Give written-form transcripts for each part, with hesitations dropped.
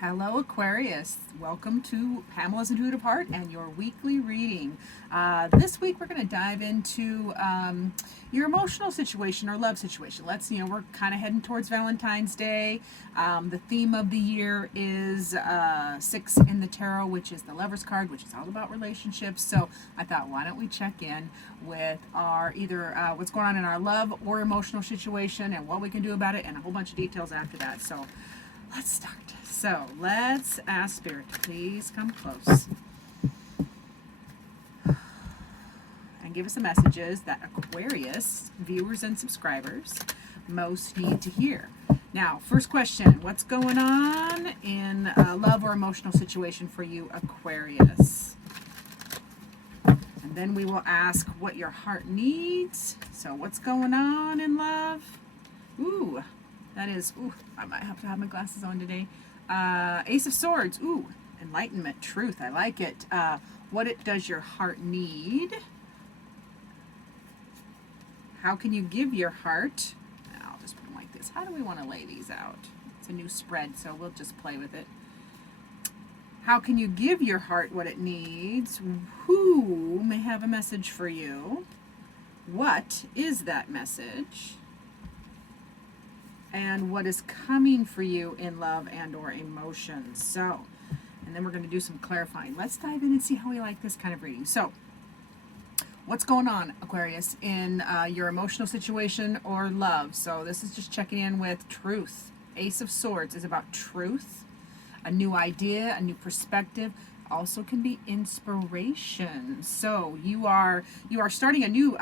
Hello, Aquarius. Welcome to Pamela's Intuitive Heart and your weekly reading. This week, we're going to dive into your emotional situation or love situation. We're kind of heading towards Valentine's Day. The theme of the year is 6 in the tarot, which is the Lover's card, which is all about relationships. So I thought, why don't we check in with our either what's going on in our love or emotional situation and what we can do about it, and a whole bunch of details after that. So let's start. So let's ask Spirit to please come close and give us the messages that Aquarius viewers and subscribers most need to hear. Now, first question, what's going on in a love or emotional situation for you, Aquarius? And then we will ask what your heart needs. So what's going on in love? Ooh, I might have to have my glasses on today. Ace of Swords. Ooh, enlightenment, truth. I like it. Does your heart need? How can you give your heart? I'll just put them like this. How do we want to lay these out? It's a new spread, so we'll just play with it. How can you give your heart what it needs? Who may have a message for you? What is that message? And what is coming for you in love and or emotions. So, and then we're going to do some clarifying. Let's dive in and see how we like this kind of reading. So, what's going on, Aquarius, in your emotional situation or love? So this is just checking in with truth. Ace of Swords is about truth, a new idea, a new perspective. Also can be inspiration. So you are starting a new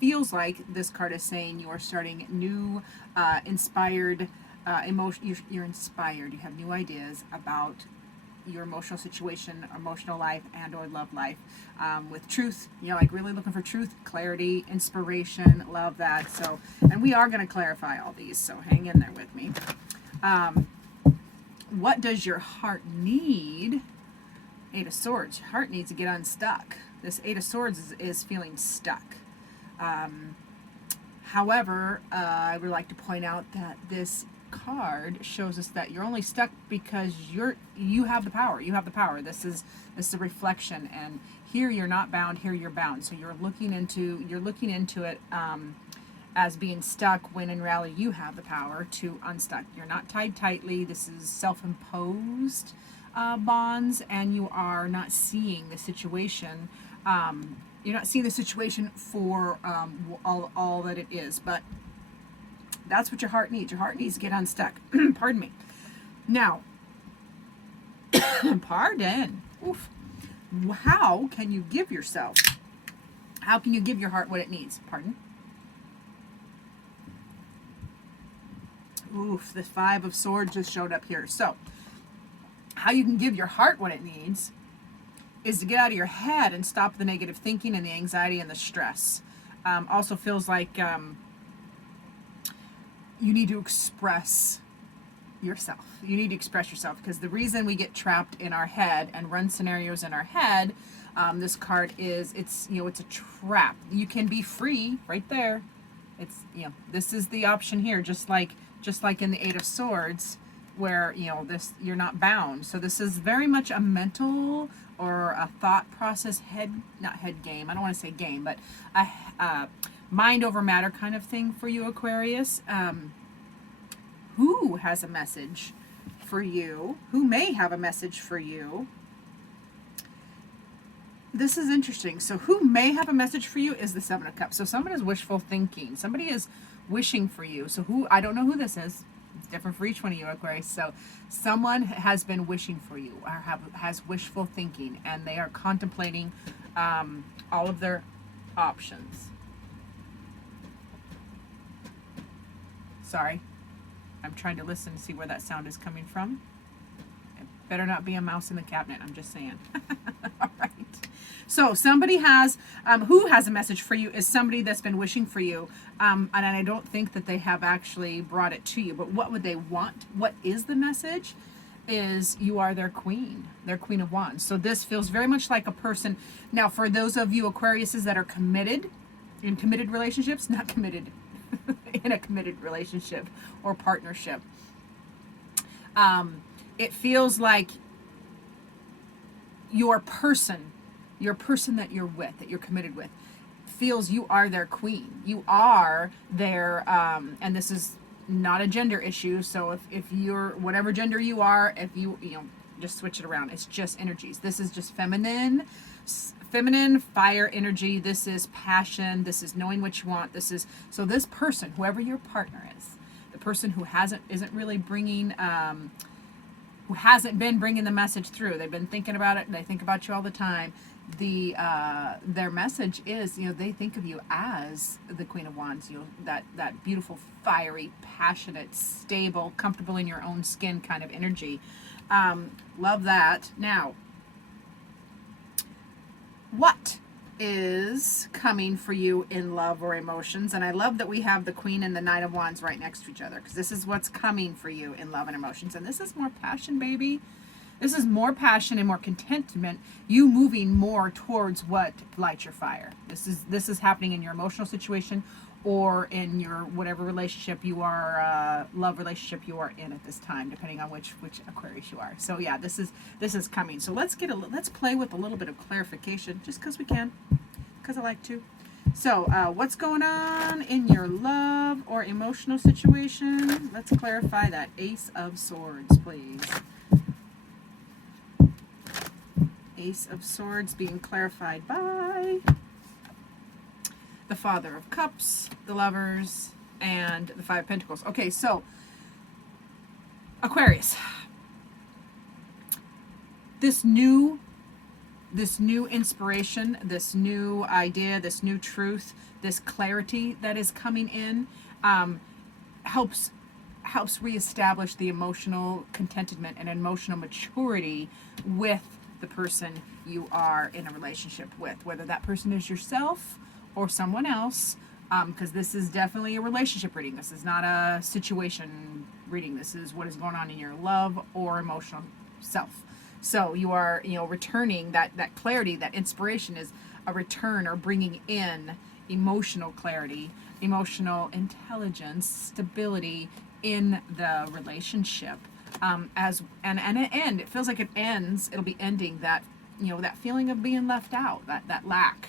feels like this card is saying you are starting new inspired emotion. You're inspired. You have new ideas about your emotional situation, emotional life, and or love life. With truth, like really looking for truth, clarity, inspiration. Love that. So, and we are going to clarify all these. So hang in there with me. What does your heart need? Eight of Swords. Your heart needs to get unstuck. This Eight of Swords is feeling stuck. However, I would like to point out that this card shows us that you're only stuck because you have the power. You have the power. This is a reflection, and here you're not bound. Here you're bound. So you're looking into it as being stuck, when in reality you have the power to unstuck. You're not tied tightly. This is self-imposed bonds, and you are not seeing the situation. You're not seeing the situation for all that it is, but that's what your heart needs. Your heart needs to get unstuck. Pardon me. Now, pardon. Oof. How can you give yourself? How can you give your heart what it needs? Pardon. Oof. The Five of Swords just showed up here. So, how you can give your heart what it needs is to get out of your head and stop the negative thinking and the anxiety and the stress. Also feels like you need to express yourself. You need to express yourself, because the reason we get trapped in our head and run scenarios in our head, this card it's a trap. You can be free right there. This is the option here, just like in the Eight of Swords, where you're not bound. So this is very much a mental or a thought process, not head game, I don't want to say game, but a mind over matter kind of thing for you, Aquarius. Who has a message for you? Who may have a message for you? This is interesting. So who may have a message for you is the Seven of Cups. So someone is wishful thinking. Somebody is wishing for you. So I don't know who this is. It's different for each one of you, Aquarius. So someone has been wishing for you, or has wishful thinking, and they are contemplating all of their options. Sorry, I'm trying to listen to see where that sound is coming from. It better not be a mouse in the cabinet, I'm just saying. All right. So somebody who has a message for you is somebody that's been wishing for you, and I don't think that they have actually brought it to you. But what would they want? What is the message? Is you are their queen of wands. So this feels very much like a person. Now, for those of you Aquariuses that are committed in committed relationships, not committed in a committed relationship or partnership, it feels like your person that you're with, that you're committed with, feels you are their queen. You are their, and this is not a gender issue. So if you're whatever gender you are, if you just switch it around. It's just energies. This is just feminine fire energy. This is passion. This is knowing what you want. This is, so this person, whoever your partner is, the person who isn't really bringing, who hasn't been bringing the message through. They've been thinking about it. They think about you all the time. Their message is, they think of you as the Queen of Wands. That beautiful, fiery, passionate, stable, comfortable in your own skin kind of energy. Love that. Now, what is coming for you in love or emotions? And I love that we have the Queen and the Knight of Wands right next to each other, because this is what's coming for you in love and emotions. And this is more passion, baby. This is more passion and more contentment, you moving more towards what lights your fire. This is happening in your emotional situation or in your whatever relationship you are, love relationship you are in at this time, depending on which Aquarius you are. So yeah, this is coming. So let's play with a little bit of clarification, just because we can, because I like to. So what's going on in your love or emotional situation? Let's clarify that Ace of Swords, please. Ace of Swords being clarified by the Father of Cups, the Lovers, and the Five of Pentacles. Okay, so Aquarius, this new inspiration, this new idea, this new truth, this clarity that is coming in, helps reestablish the emotional contentment and emotional maturity with the person you are in a relationship with, whether that person is yourself or someone else, because this is definitely a relationship reading. This is not a situation reading. This is what is going on in your love or emotional self. So you are, returning that clarity, that inspiration is a return or bringing in emotional clarity, emotional intelligence, stability in the relationship. It feels like it'll be ending that, that feeling of being left out, that lack.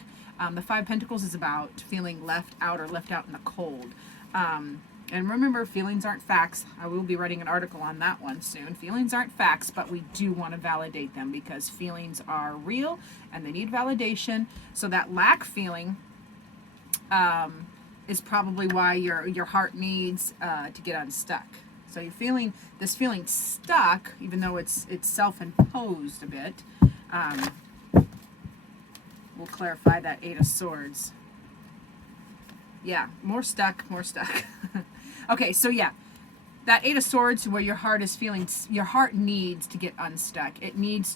The Five of Pentacles is about feeling left out or left out in the cold. And remember, feelings aren't facts. I will be writing an article on that one soon. Feelings aren't facts, but we do want to validate them, because feelings are real and they need validation. So that lack feeling is probably why your heart needs to get unstuck. So you're feeling stuck, even though it's self-imposed a bit. We'll clarify that Eight of Swords. Yeah, more stuck. Okay, so yeah, that Eight of Swords, where your heart is feeling, your heart needs to get unstuck. It needs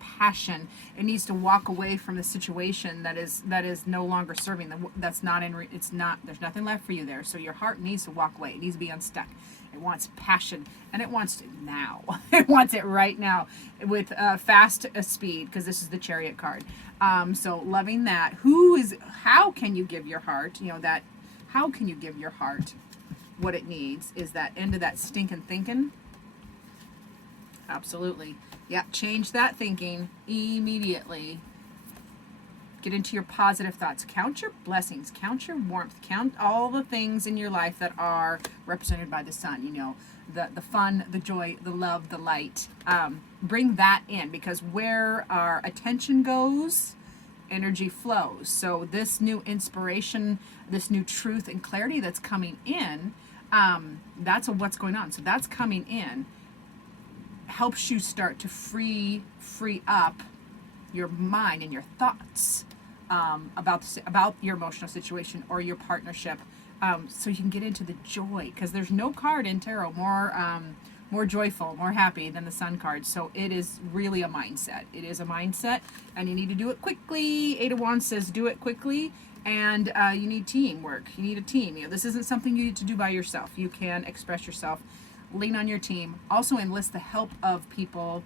passion. It needs to walk away from the situation that is no longer serving. There's nothing left for you there. So your heart needs to walk away. It needs to be unstuck. It wants passion, and it wants it now. It wants it right now with fast speed, because this is the Chariot card. So loving that. How can you give your heart, how can you give your heart what it needs is that end of that stinking thinking. Absolutely. Yeah, change that thinking immediately. Get into your positive thoughts. Count your blessings. Count your warmth. Count all the things in your life that are represented by the sun. The fun, the joy, the love, the light. Bring that in, because where our attention goes, energy flows. So this new inspiration, this new truth and clarity that's coming in, that's what's going on. So that's coming in, helps you start to free up your mind and your thoughts about your emotional situation or your partnership, so you can get into the joy, because there's no card in tarot more joyful, more happy than the Sun card. So it is really a mindset. It is a mindset, and you need to do it quickly. Eight of Wands says do it quickly, and you need teamwork. You need a team. This isn't something you need to do by yourself. You can express yourself. Lean on your team. Also enlist the help of people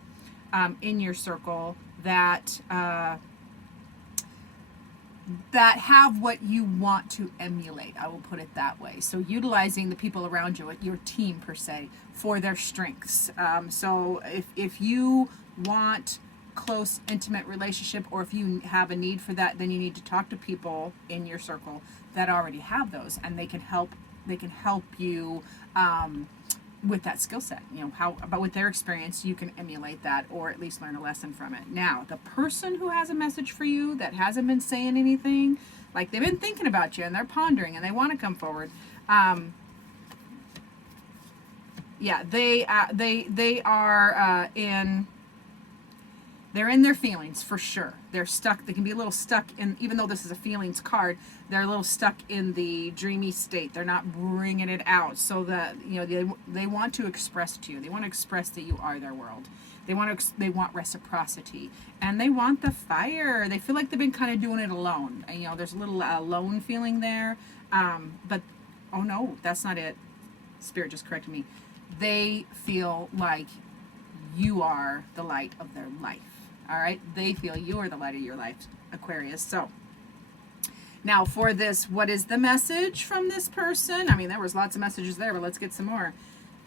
that have what you want to emulate. I will put it that way. So utilizing the people around you, your team per se, for their strengths. So if you want close, intimate relationship, or if you have a need for that, then you need to talk to people in your circle that already have those, and they can help. They can help you. With that skill set, but with their experience, you can emulate that or at least learn a lesson from it. Now, the person who has a message for you that hasn't been saying anything, like they've been thinking about you and they're pondering and they want to come forward. They are they're in their feelings for sure. They're stuck. They can be a little stuck in, even though this is a feelings card, they're a little stuck in the dreamy state. They're not bringing it out. So that, they want to express to you. They want to express that you are their world. They want reciprocity, and they want the fire. They feel like they've been kind of doing it alone. And, there's a little alone feeling there. But oh no, that's not it. Spirit just corrected me. They feel like you are the light of their life. All right, they feel you are the light of your life, Aquarius. So now for this, what is the message from this person? I mean, there was lots of messages there, but let's get some more.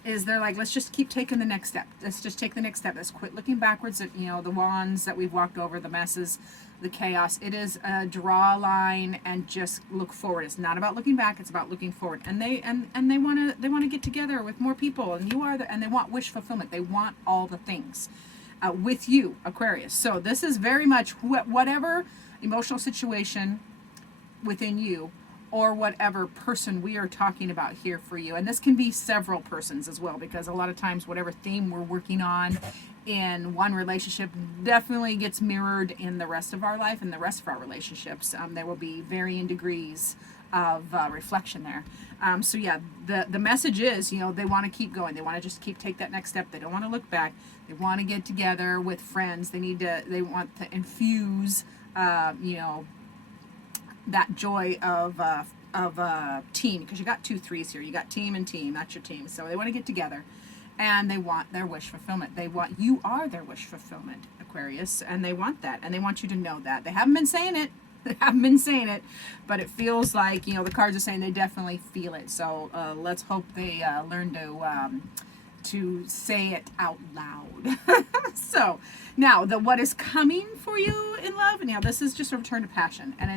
Is they're like, let's just keep taking the next step. Let's just take the next step. Let's quit looking backwards at, the wands that we've walked over, the messes, the chaos. It is draw a line and just look forward. It's not about looking back. It's about looking forward. And they want to get together with more people. And and they want wish fulfillment. They want all the things with you, Aquarius. So this is very much whatever emotional situation within you, or whatever person we are talking about here for you. And this can be several persons as well, because a lot of times whatever theme we're working on in one relationship definitely gets mirrored in the rest of our life and the rest of our relationships. There will be varying degrees of reflection there. So yeah, the message is, they want to keep going. They want to just take that next step. They don't want to look back. They want to get together with friends. They want to infuse, that joy of team, because you got 2 3s here. You got team and team. That's your team. So they want to get together, and they want their wish fulfillment. You are their wish fulfillment, Aquarius, and they want that, and they want you to know that. They haven't been saying it. They haven't been saying it, but it feels like, the cards are saying they definitely feel it. So let's hope they learn to say it out loud. So now what is coming for you in love. Now this is just a return to passion, and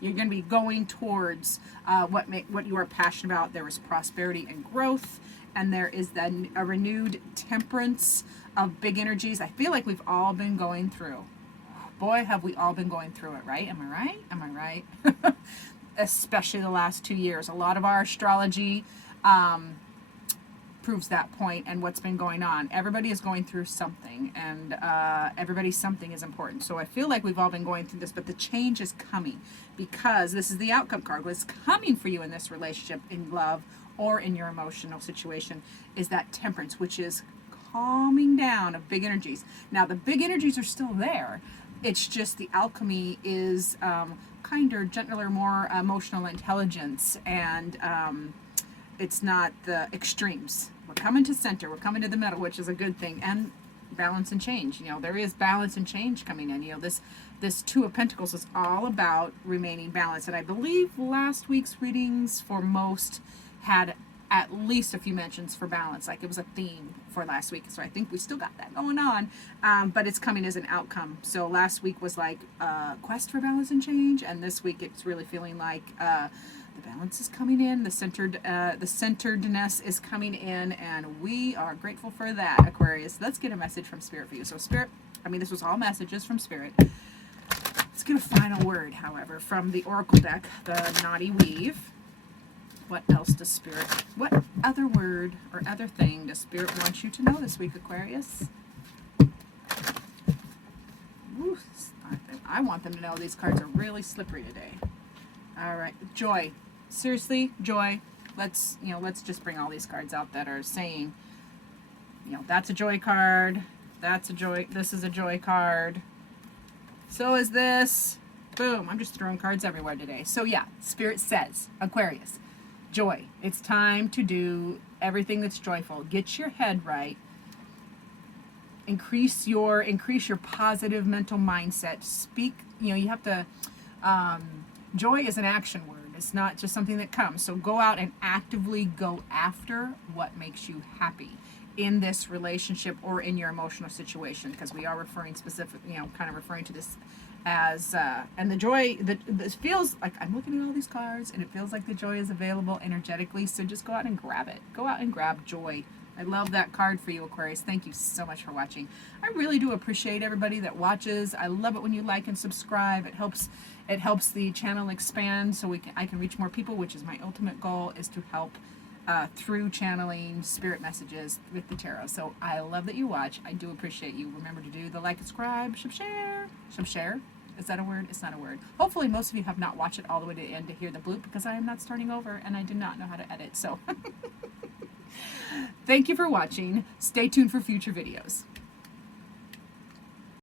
you're going to be going towards what you are passionate about. There is prosperity and growth, and there is then a renewed temperance of big energies. I feel like we've all been going through. Boy, have we all been going through it, right? Am I right? Especially the last 2 years. A lot of our astrology proves that point, and what's been going on. Everybody is going through something, and everybody's something is important. So I feel like we've all been going through this, but the change is coming, because this is the outcome card. What's coming for you in this relationship, in love, or in your emotional situation, is that temperance, which is calming down of big energies. Now, the big energies are still there. It's just the alchemy is kinder, gentler, more emotional intelligence, and it's not the extremes. We're coming to center. We're coming to the middle, which is a good thing, and balance and change. There is balance and change coming in. This 2 of Pentacles is all about remaining balanced, and I believe last week's readings for most had at least a few mentions for balance, like it was a theme for last week. So I think we still got that going on, but it's coming as an outcome. So last week was like quest for balance and change, and this week it's really feeling like the balance is coming in, the centeredness is coming in, and we are grateful for that, Aquarius. Let's get a message from Spirit for you. So Spirit, this was all messages from Spirit. Let's get a final word, however, from the Oracle deck, the Naughty Weave. What else does Spirit, what other word or other thing does Spirit want you to know this week, Aquarius? Ooh, I want them to know these cards are really slippery today. All right, joy. Seriously, joy. Let's just bring all these cards out that are saying, that's a joy card. That's a joy. This is a joy card. So is this. Boom. I'm just throwing cards everywhere today. So yeah, Spirit says, Aquarius, joy. It's time to do everything that's joyful. Get your head right. Increase your positive mental mindset. Speak, you have to Joy is an action word. It's not just something that comes. So go out and actively go after what makes you happy in this relationship or in your emotional situation, because we are referring specific, kind of referring to this as and the joy that this feels like, I'm looking at all these cards and it feels like the joy is available energetically. So just go out and grab it. Go out and grab joy. I love that card for you, Aquarius. Thank you so much for watching. I really do appreciate everybody that watches. I love it when you like and subscribe. It helps the channel expand so I can reach more people, which is my ultimate goal, is to help through channeling spirit messages with the tarot. So I love that you watch. I do appreciate you. Remember to do the like, subscribe, share. Is that a word? It's not a word. Hopefully most of you have not watched it all the way to the end to hear the bloop, because I am not starting over and I do not know how to edit. So thank you for watching. Stay tuned for future videos.